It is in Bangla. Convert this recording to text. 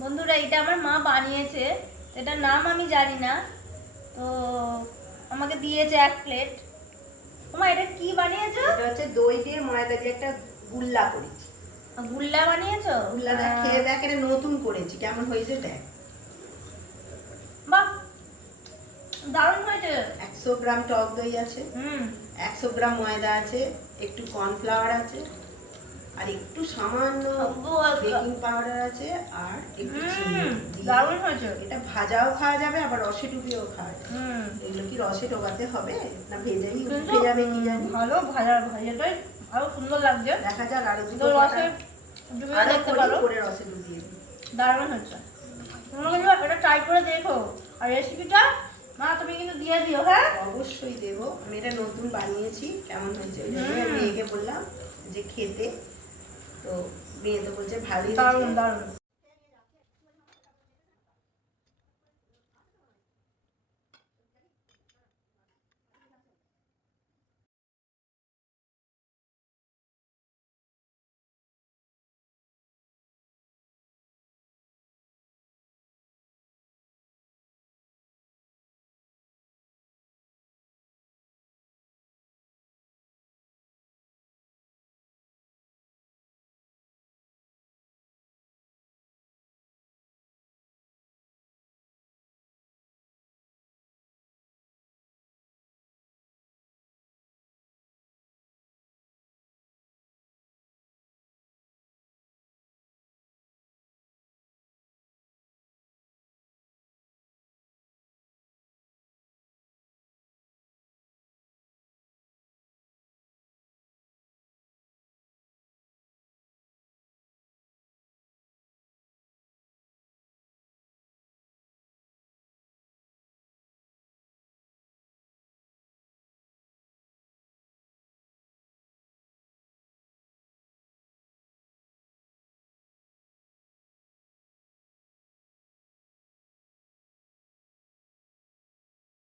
বন্ধুরা এটা আমার মা বানিয়েছে, এটার নাম আমি জানি না, তো আমাকে দিয়েছে 1 প্লেট। মা এটা কি বানিয়েছো? এটা হচ্ছে দই দিয়ে ময়দা দিয়ে একটা গুল্লা করেছি। গুল্লা বানিয়েছো? গুল্লাটা খেয়ে দেখ, এটা নতুন করেছি, কেমন হয়েছে দেখ। বাহ, দারুণ হয়েছে। 100 গ্রাম টক দই আছে, হুম 100 গ্রাম ময়দা আছে, একটু কর্নফ্লাওয়ার আছে, আর একটু সামান্য বেকিং পাউডার আছে, আর একটু চিনি দিয়ে দারুণ হয়েছে। এটা ভাজাও খাওয়া যাবে, আবার রসে ডুবিয়েও খাওয়া যাবে। এগুলো কি রসে ডোবাতে হবে না ভেজেই উঠে যাবে কি জানি। ভালো ভাজাটাই ভালো সুন্দর লাগছে। দেখা যাক আরো তো দুটো রসে ডুবিয়ে দেখতে পারো। করে রসে ডুবিয়ে দিই। দারুণ হচ্ছে। তোমরা কিন্তু এটা ট্রাই করে দেখো। আর রেসিপিটা মা তুমি কিন্তু দিয়ে দিও, হ্যাঁ? অবশ্যই দেবো, আমি এটা নতুন বানিয়েছি, কেমন হয়েছে ওই জন্য মেয়েকে বললাম যে খেতে, তো মেয়ে তো বলছে ভালোই দারুণ হয়েছে। দারুণ।